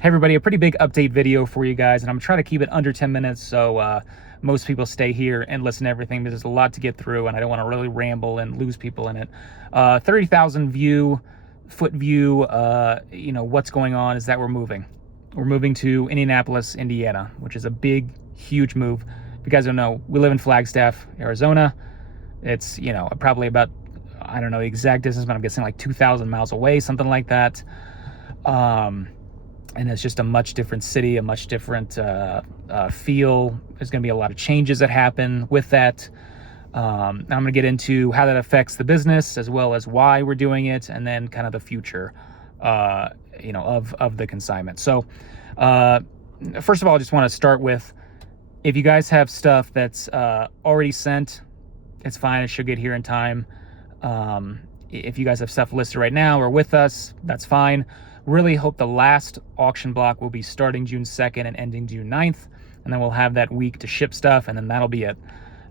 Hey everybody, a pretty big update video for you guys, and I'm trying to keep it under 10 minutes so most people stay here and listen to everything, because there's a lot to get through and I don't want to really ramble and lose people in it. 30,000 foot view, what's going on is that we're moving. We're moving to Indianapolis, Indiana, which is a big, huge move. If you guys don't know, we live in Flagstaff, Arizona. It's, probably about, I don't know the exact distance, but I'm guessing like 2,000 miles away, something like that. And it's just a much different city, a much different feel. There's going to be a lot of changes that happen with that. I'm going to get into how that affects the business, as well as why we're doing it, and then kind of the future, of the consignment. So, first of all, I just want to start with, if you guys have stuff that's already sent, it's fine. It should get here in time. If you guys have stuff listed right now or with us, that's fine. Really hope the last auction block will be starting June 2nd and ending June 9th. And then we'll have that week to ship stuff, and then that'll be it.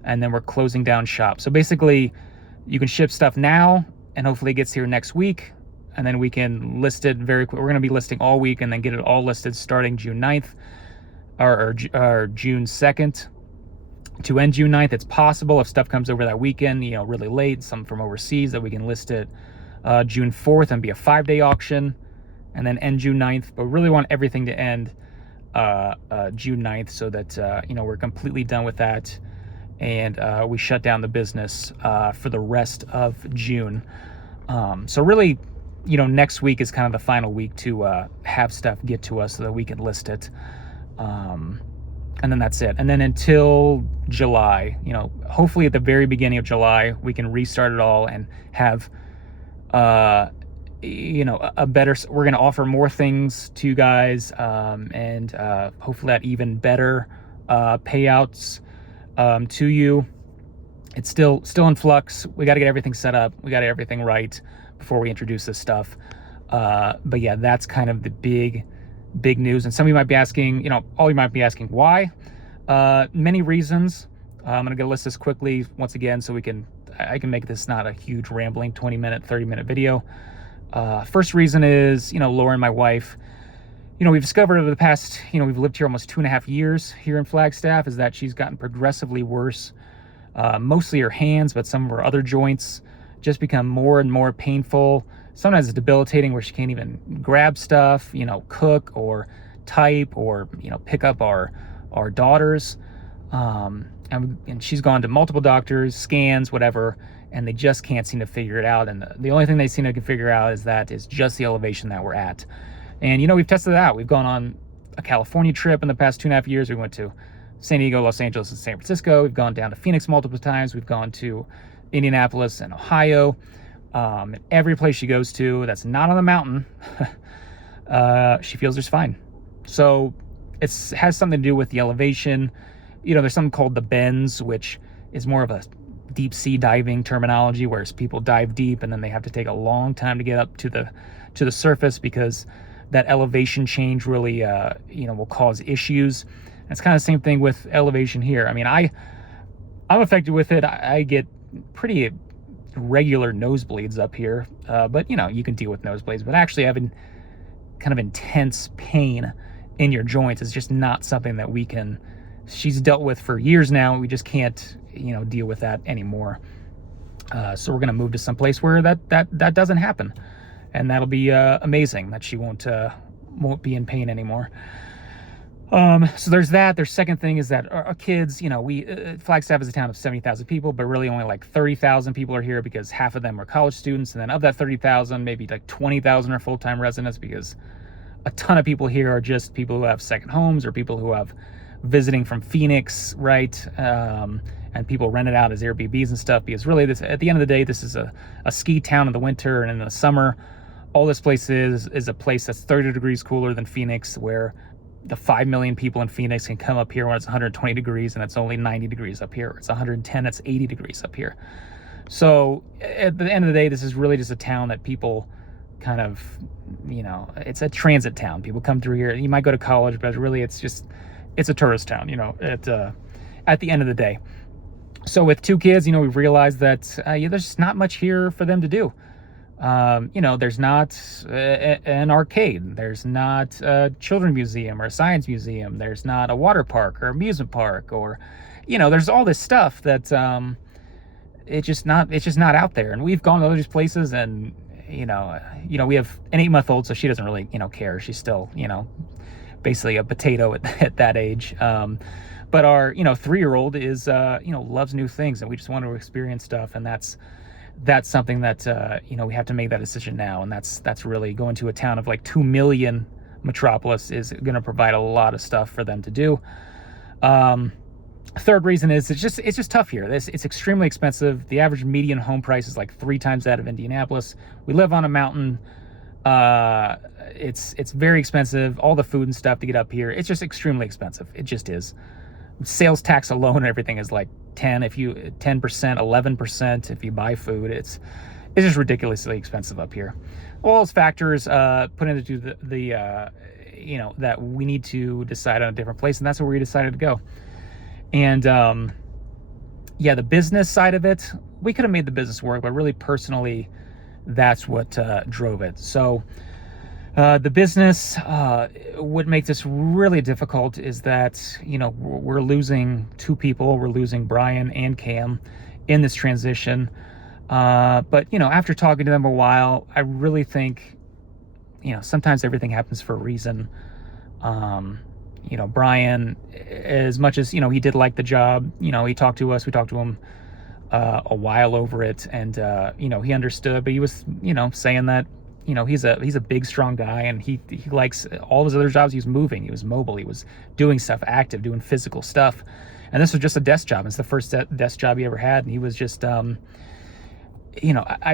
And then we're closing down shop. So basically, you can ship stuff now, and hopefully it gets here next week. And then we can list it very quick. We're going to be listing all week and then get it all listed starting June 9th or June 2nd to end June 9th. It's possible if stuff comes over that weekend, really late, some from overseas, that we can list it June 4th and be a 5-day auction, and then end June 9th. But really want everything to end June 9th so that, we're completely done with that. And we shut down the business for the rest of June. So really, next week is kind of the final week to have stuff get to us so that we can list it. And then that's it. And then until July, hopefully at the very beginning of July, we can restart it all and have, a better, we're going to offer more things to you guys, and hopefully that even better payouts to you. It's still in flux. We got to get everything set up. We got everything right before we introduce this stuff. But yeah, that's kind of the big news. And some of you might be asking, all you might be asking, why? Many reasons. I'm going to go list this quickly once again so I can make this not a huge rambling 20-minute, 30-minute video. First reason is, Lauren, my wife, we've discovered over the past, we've lived here almost 2.5 years here in Flagstaff, is that she's gotten progressively worse. Mostly her hands, but some of her other joints just become more and more painful. Sometimes it's debilitating, where she can't even grab stuff, cook or type or, pick up our daughters. And she's gone to multiple doctors, scans, whatever, and they just can't seem to figure it out. And the only thing they seem to figure out is just the elevation that we're at. And, we've tested it out. We've gone on a California trip in the past 2.5 years. We went to San Diego, Los Angeles, and San Francisco. We've gone down to Phoenix multiple times. We've gone to Indianapolis and Ohio. And every place she goes to that's not on the mountain, she feels just fine. So it has something to do with the elevation. There's something called the bends, which is more of a deep sea diving terminology, whereas people dive deep and then they have to take a long time to get up to the surface, because that elevation change really, will cause issues. And it's kind of the same thing with elevation here. I mean, I'm affected with it. I get pretty regular nosebleeds up here, but you can deal with nosebleeds. But actually having kind of intense pain in your joints is just not something that she's dealt with for years now. We just can't deal with that anymore. So we're going to move to some place where that doesn't happen, and that'll be amazing, that she won't be in pain anymore. So there's that. Their second thing is that our kids, Flagstaff is a town of 70,000 people, but really only like 30,000 people are here, because half of them are college students. And then of that 30,000, maybe like 20,000 are full-time residents, because a ton of people here are just people who have second homes, or people who have visiting from Phoenix, right? And people rent it out as Airbnbs and stuff, because really at the end of the day, this is a ski town in the winter, and in the summer, all this place is a place that's 30 degrees cooler than Phoenix, where the 5 million people in Phoenix can come up here when it's 120 degrees and it's only 90 degrees up here. It's 110, it's 80 degrees up here. So at the end of the day, this is really just a town that people kind of, it's a transit town. People come through here. You might go to college, but really it's a tourist town, at the end of the day. So with 2 kids, we've realized that there's just not much here for them to do. You know, there's not an arcade. There's not a children's museum or a science museum. There's not a water park or amusement park, or, you know, there's all this stuff that it's just not out there. And we've gone to all these places, and we have an 8-month-old, so she doesn't really care. She's still basically a potato at that age. But our 3-year-old is loves new things, and we just want to experience stuff, and that's something that we have to make that decision now. And that's really going to a town of like 2 million metropolis is going to provide a lot of stuff for them to do. Third reason is it's just tough here. It's extremely expensive. The average median home price is like 3 times that of Indianapolis. We live on a mountain. It's very expensive. All the food and stuff to get up here, it's just extremely expensive. It just is. Sales tax alone and everything is like 10%, 11% if you buy food. It's just ridiculously expensive up here. All those factors put into the that we need to decide on a different place, and that's where we decided to go. And the business side of it, we could have made the business work, but really personally, that's what drove it. So the business, what makes this really difficult is that, we're losing 2 people. We're losing Brian and Cam in this transition. But, after talking to them a while, I really think, sometimes everything happens for a reason. Brian, as much as, he did like the job, he talked to us, we talked to him a while over it, and, he understood, but he was, saying that, he's a big, strong guy, and he likes all his other jobs. He was moving, he was mobile, he was doing stuff, active, doing physical stuff. And this was just a desk job. It's the first desk job he ever had. And he was just, I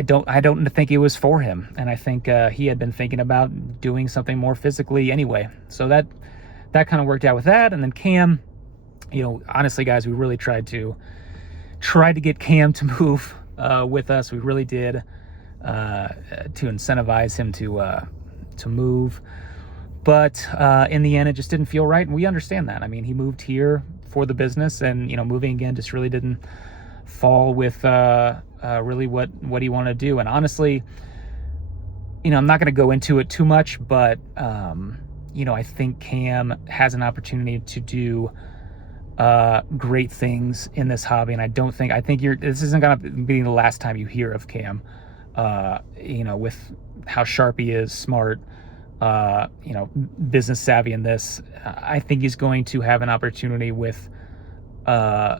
don't think it was for him. And I think he had been thinking about doing something more physically anyway. So that kind of worked out with that. And then Cam, honestly, guys, we really tried to get Cam to move with us. We really did, to incentivize him to move. But in the end, it just didn't feel right. And we understand that. I mean, he moved here for the business, and, moving again just really didn't fall with really what he wanted to do. And honestly, I'm not going to go into it too much, but I think Cam has an opportunity to do great things in this hobby, and I think this isn't gonna be the last time you hear of Cam. With how sharp he is, smart, business savvy in this, I think he's going to have an opportunity with I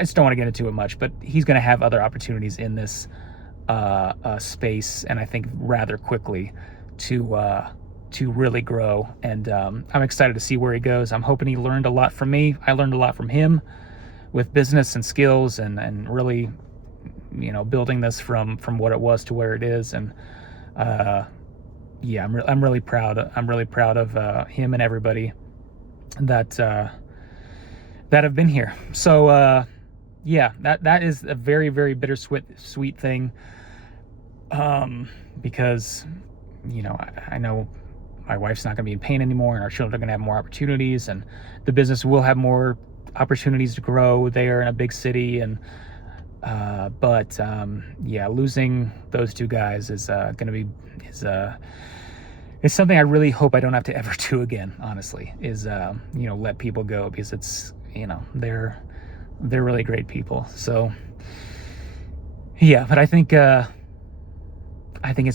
just don't want to get into it much, but he's going to have other opportunities in this space, and I think rather quickly to really grow. And I'm excited to see where he goes. I'm hoping he learned a lot from me. I learned a lot from him with business and skills, and really, building this from what it was to where it is. And I'm really proud. I'm really proud of him and everybody that have been here. So that is a very, very bittersweet thing. Because I know my wife's not going to be in pain anymore, and our children are going to have more opportunities, and the business will have more opportunities to grow there in a big city. And losing those 2 guys is going to be it's something I really hope I don't have to ever do again. Honestly, is let people go, because it's they're really great people. So but I think it's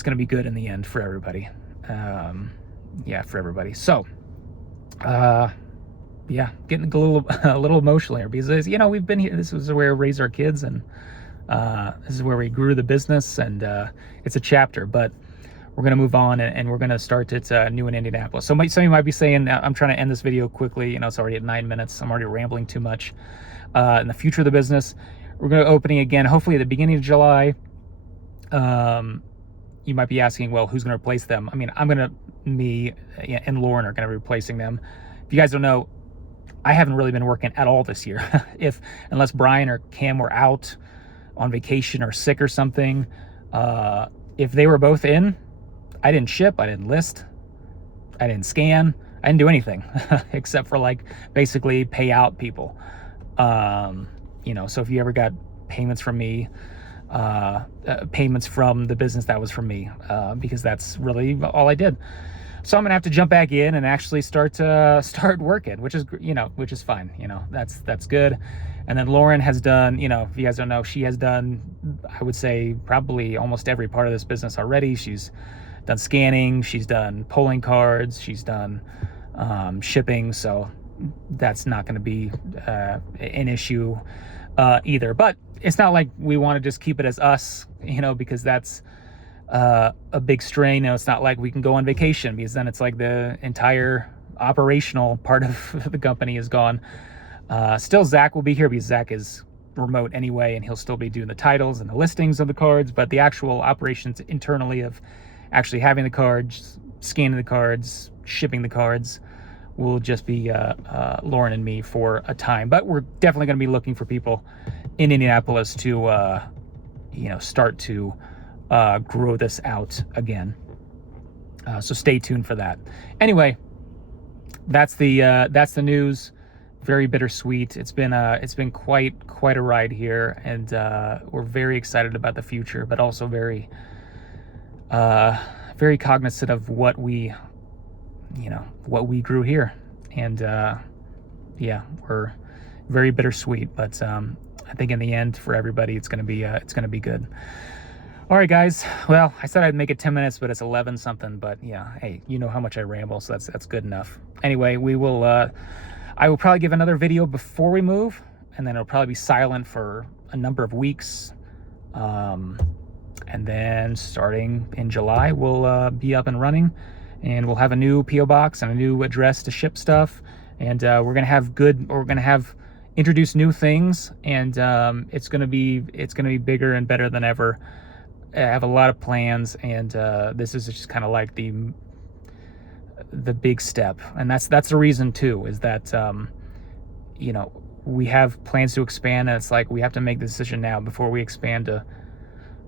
going to be good in the end for everybody. For everybody. So, getting a little emotional here, because we've been here. This was where we raised our kids, and this is where we grew the business, and it's a chapter. But we're going to move on, and we're going to start it new in Indianapolis. So some of you might be saying, I'm trying to end this video quickly. It's already at 9 minutes. I'm already rambling too much. In the future of the business, we're going to opening again, hopefully at the beginning of July. You might be asking, well, who's going to replace them? I mean, me and Lauren are going to be replacing them. If you guys don't know, I haven't really been working at all this year. Unless Brian or Cam were out on vacation or sick or something. If they were both in, I didn't ship, I didn't list, I didn't scan, I didn't do anything except for basically pay out people. So if you ever got payments from me, payments from the business that was from me, because that's really all I did. So I'm gonna have to jump back in and actually start working, which is, which is fine. That's good. And then Lauren has done, if you guys don't know, she has done, I would say, probably almost every part of this business already. She's done scanning, she's done pulling cards, she's done shipping. So that's not going to be an issue either. But it's not like we want to just keep it as us, because that's a big strain. It's not like we can go on vacation, because then it's like the entire operational part of the company is gone. Still, Zach will be here because Zach is remote anyway, and he'll still be doing the titles and the listings of the cards, but the actual operations internally of actually having the cards, scanning the cards, shipping the cards will just be Lauren and me for a time. But we're definitely going to be looking for people in Indianapolis to start to grow this out again. So stay tuned for that. Anyway, that's the news. Very bittersweet. It's been quite a ride here, and we're very excited about the future, but also very cognizant of what we grew here. And yeah, we're very bittersweet, but I think in the end, for everybody, it's gonna be good. All right, guys. Well, I said I'd make it 10 minutes, but it's 11 something. But yeah, hey, you know how much I ramble, so that's good enough. Anyway, I will probably give another video before we move, and then it'll probably be silent for a number of weeks. And then starting in July, we'll be up and running, and we'll have a new PO box and a new address to ship stuff. And we're gonna have introduce new things, and it's gonna be bigger and better than ever. I have a lot of plans, and this is just kind of like the big step. And that's the reason too, is that we have plans to expand, and it's like we have to make the decision now before we expand to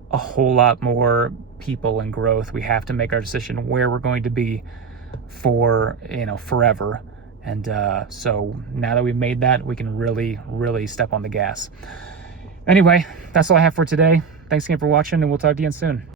a whole lot more people and growth. We have to make our decision where we're going to be for forever. And so now that we've made that, we can really step on the gas. Anyway, that's all I have for today. Thanks again for watching, and we'll talk to you again soon.